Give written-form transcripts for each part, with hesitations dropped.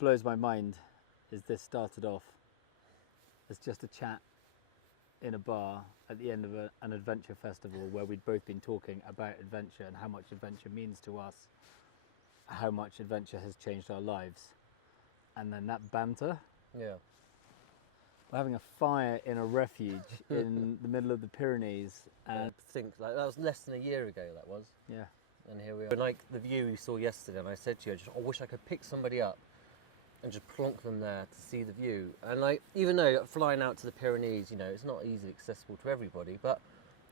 blows my mind is this started off as just a chat in a bar at the end of an adventure festival where we'd both been talking about adventure and how much adventure means to us, how much adventure has changed our lives. And then that banter. Yeah. We're having a fire in a refuge in the middle of the Pyrenees. And I think like that was less than a year ago, that was. yeah. And here we are. And like the view we saw yesterday, and I said to you, I wish I could pick somebody up and just plonk them there to see the view. And like, even though flying out to the Pyrenees, you know, it's not easily accessible to everybody, but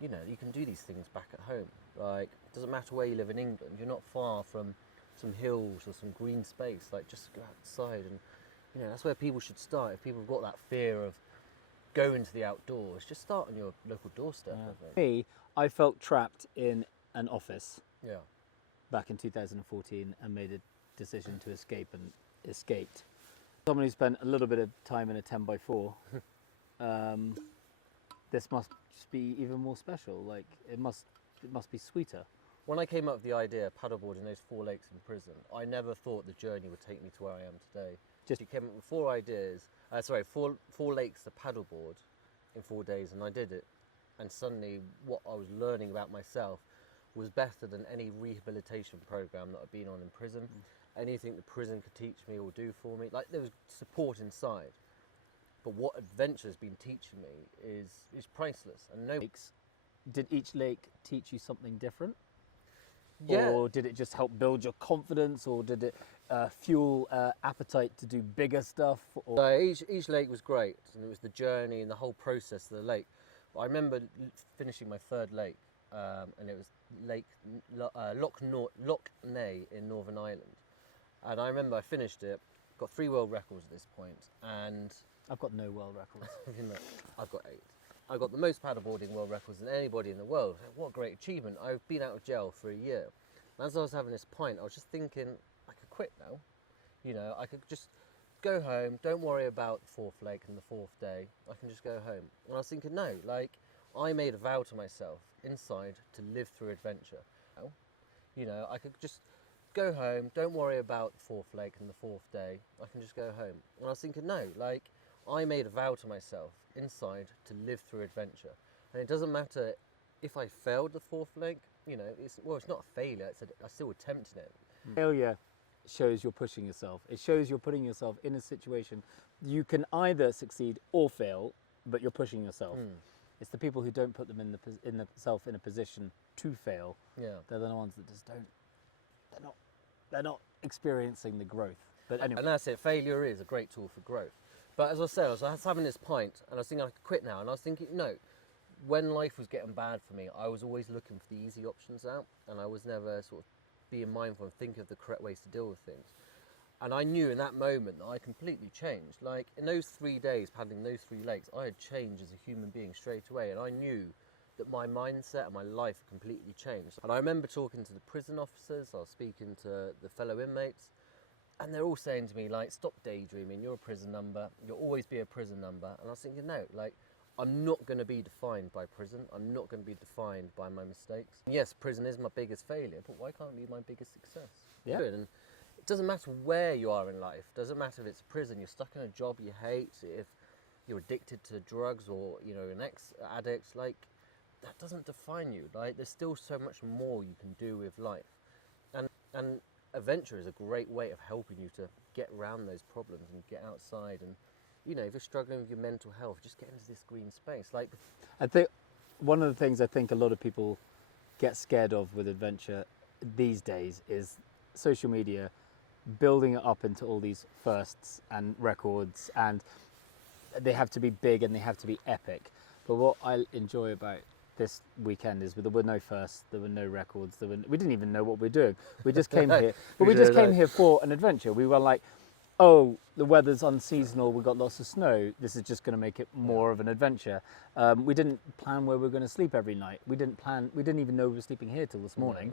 you know, you can do these things back at home. Like, it doesn't matter where you live in England, you're not far from some hills or some green space. Like, just go outside, and you know, that's where people should start. If people have got that fear of going to the outdoors, just start on your local doorstep. Yeah. I think. Me, I felt trapped in an office Yeah. back in 2014 and made a decision to escape and escaped. Someone who spent a little bit of time in a 10x4, this must just be even more special. Like, it must be sweeter. When I came up with the idea of paddleboarding those 4 lakes in prison, I never thought the journey would take me to where I am today. You came up with 4 ideas, four lakes to paddleboard in 4 days, and I did it. And suddenly what I was learning about myself was better than any rehabilitation program that I've been on in prison. Anything the prison could teach me or do for me. Like, there was support inside. But what adventure has been teaching me is priceless. And no. Did each lake teach you something different? Yeah. Or did it just help build your confidence, or did it fuel appetite to do bigger stuff? Or? So each lake was great, and it was the journey and the whole process of the lake. But I remember finishing my 3rd lake, and it was Lake Loch Ney in Northern Ireland. And I remember I finished it, got 3 world records at this point, and I've got no world records. I've got 8. I've got the most paddleboarding world records than anybody in the world. What a great achievement. I've been out of jail for a year. And as I was having this pint, I was just thinking, I could quit now. You know, I could just go home, don't worry about the 4th lake and the 4th day. I can just go home. And I was thinking, no, like, I made a vow to myself inside to live through adventure. You know, I could just go home, don't worry about the 4th lake and the 4th day. I can just go home. And I was thinking, no, like, I made a vow to myself inside to live through adventure. And it doesn't matter if I failed the 4th lake, you know, it's not a failure, I still attempted it. Failure shows you're pushing yourself. It shows you're putting yourself in a situation. You can either succeed or fail, but you're pushing yourself. It's the people who don't put themselves in a position to fail. Yeah. They're the ones that just don't. They're not experiencing the growth. But anyway. And that's it. Failure is a great tool for growth. But as I said, I was having this pint, and I was thinking I could quit now. And I was thinking, no. When life was getting bad for me, I was always looking for the easy options out, and I was never sort of being mindful and thinking of the correct ways to deal with things. And I knew in that moment that I completely changed. Like, in those 3 days paddling those 3 lakes, I had changed as a human being straight away, and I knew that my mindset and my life completely changed. And I remember talking to the prison officers, I was speaking to the fellow inmates, and they're all saying to me, like, stop daydreaming, you're a prison number, you'll always be a prison number. And I was thinking, no, like, I'm not going to be defined by prison, I'm not going to be defined by my mistakes. And yes, prison is my biggest failure, but why can't it be my biggest success? Yeah. And it doesn't matter where you are in life, it doesn't matter if it's prison, you're stuck in a job you hate, if you're addicted to drugs or, you know, an ex-addict, like, that doesn't define you. Like, there's still so much more you can do with life. And adventure is a great way of helping you to get around those problems and get outside. And, you know, if you're struggling with your mental health, just get into this green space. Like, I think one of the things I think a lot of people get scared of with adventure these days is social media building it up into all these firsts and records, and they have to be big and they have to be epic. But what I enjoy about this weekend is there were no firsts, there were no records, we didn't even know what we're doing. We just came here, but we just came here for an adventure. We were like, oh, the weather's unseasonal, we've got lots of snow, this is just going to make it more of an adventure. We didn't plan where we were going to sleep every night. We didn't even know we were sleeping here till this morning.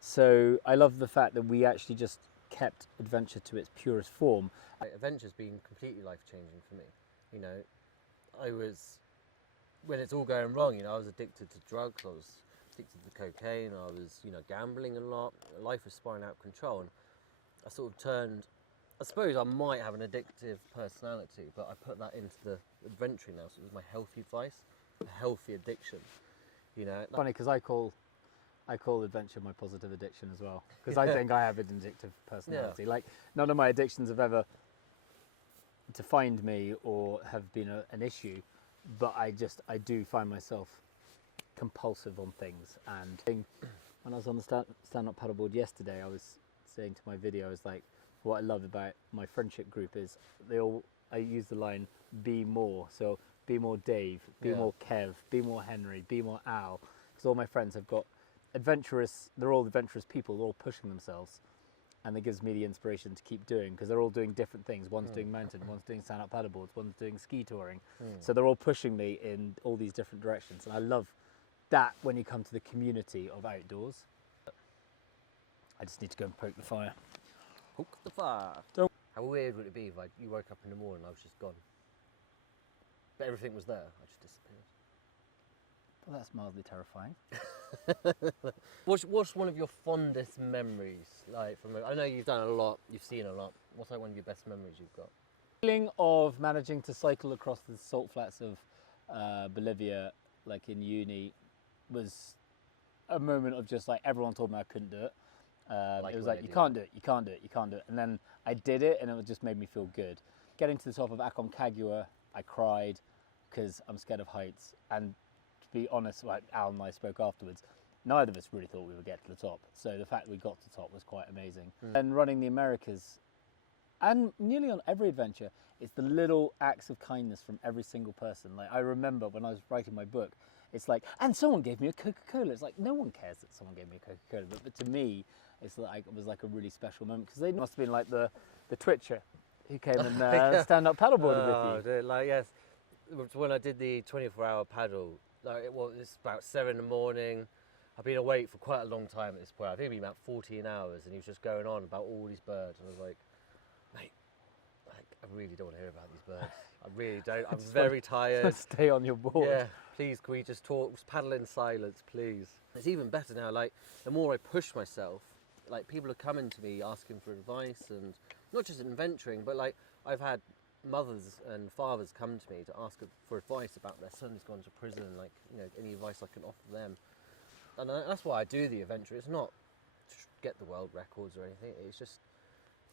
So I love the fact that we actually just kept adventure to its purest form. Adventure's been completely life-changing for me. You know, when it's all going wrong, you know, I was addicted to drugs, I was addicted to cocaine, I was, you know, gambling a lot, life was spiraling out of control, and I sort of turned I suppose I might have an addictive personality, but I put that into the adventuring now, so it was my healthy vice, a healthy addiction. You know, Funny because I call adventure my positive addiction as well, because I think I have an addictive personality. Like none of my addictions have ever defined me or have been an issue, but I do find myself compulsive on things. And when I was on the stand-up paddleboard yesterday, I was saying to my video, I was like, what I love about my friendship group is I use the line be more. So be more Dave, be more Kev, be more Henry, be more Al, because all my friends have got they're all adventurous people, they're all pushing themselves, and it gives me the inspiration to keep doing, because they're all doing different things. One's doing mountain, one's doing stand-up paddleboards, one's doing ski touring. So they're all pushing me in all these different directions, and I love that when you come to the community of outdoors. I just need to go and poke the fire. Poke the fire. Don't. How weird would it be if you woke up in the morning and I was just gone? But everything was there, I just disappeared. Well, that's mildly terrifying. What's one of your fondest memories? Like from I know you've done a lot, you've seen a lot. What's like one of your best memories you've got? Feeling of managing to cycle across the salt flats of Bolivia, like in uni, was a moment of just like everyone told me I couldn't do it. It was like you can't do it, you can't do it, you can't do it, and then I did it, and it just made me feel good. Getting to the top of Aconcagua, I cried because I'm scared of heights, and to be honest, like Al and I spoke afterwards, neither of us really thought we would get to the top. So the fact we got to the top was quite amazing. And running the Americas, and nearly on every adventure, it's the little acts of kindness from every single person. Like I remember when I was writing my book, it's like, and someone gave me a Coca-Cola. It's like no one cares that someone gave me a Coca-Cola, but to me, it was like a really special moment, because they must have been like the Twitcher who came and stand-up paddleboarded with you. Dude, like yes, when I did the 24-hour paddle, like it's about 7 in the morning. I've been awake for quite a long time at this point. I think it'd been about 14 hours, and he was just going on about all these birds, and I was like, mate, like, I really don't want to hear about these birds. I really don't. I'm very tired. Stay on your board. Yeah, please, can we just talk, just paddle in silence, please? It's even better now, like, the more I push myself, like, people are coming to me asking for advice, and not just in adventuring, but, like, I've had mothers and fathers come to me to ask for advice about their son who's gone to prison, like, you know, any advice I can offer them. And that's why I do the adventure. It's not to get the world records or anything, it's just,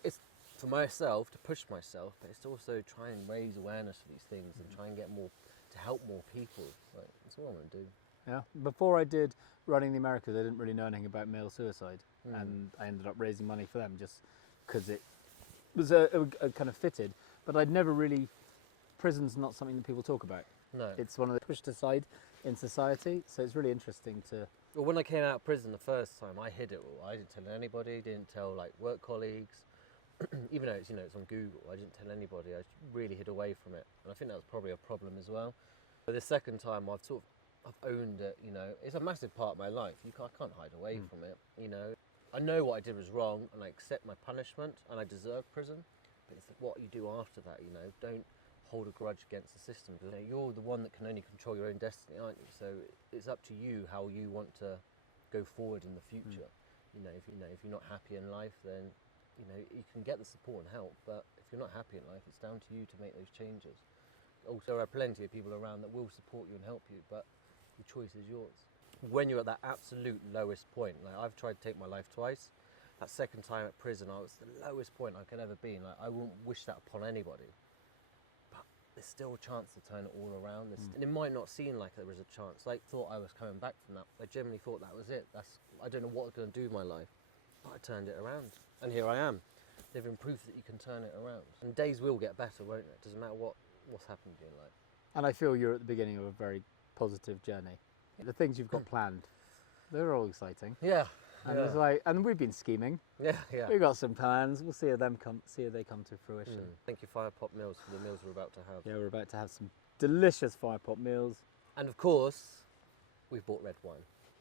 it's for myself, to push myself, but it's to also try and raise awareness for these things and try and get more, to help more people. Like, that's what I want to do. Yeah. Before I did running the Americas, I didn't really know anything about male suicide, and I ended up raising money for them just because it was a kind of fitted. But I'd never really. Prison's not something that people talk about. No. It's one of the pushed aside in society, so it's really interesting to. Well, when I came out of prison the first time, I hid it all. I didn't tell anybody. Didn't tell like work colleagues. Even though it's, you know, it's on Google, I didn't tell anybody. I really hid away from it, and I think that was probably a problem as well. But the second time, I've owned it. You know, it's a massive part of my life. I can't hide away from it. You know, I know what I did was wrong, and I accept my punishment, and I deserve prison. But it's what you do after that. You know, don't hold a grudge against the system. You know, you're the one that can only control your own destiny, aren't you? So it's up to you how you want to go forward in the future. You know, if you're not happy in life, then you know you can get the support and help. But if you're not happy in life, it's down to you to make those changes. Also, there are plenty of people around that will support you and help you, but the choice is yours. When you're at that absolute lowest point, like I've tried to take my life twice. That second time at prison, I was the lowest point I could ever be. Like I wouldn't wish that upon anybody. But there's still a chance to turn it all around. And it might not seem like there was a chance. Like thought I was coming back from that. I generally thought that was it. I don't know what I was going to do with my life. But I turned it around. And here I am, living proof that you can turn it around. And days will get better, won't it? Doesn't matter what's happened in life. And I feel you're at the beginning of a very positive journey. The things you've got planned, they're all exciting. Yeah. And it's like, and we've been scheming. Yeah. We've got some plans. We'll see if they come to fruition. Thank you, Firepot Meals, for the meals we're about to have. Yeah, we're about to have some delicious Firepot meals. And of course, we've bought red wine.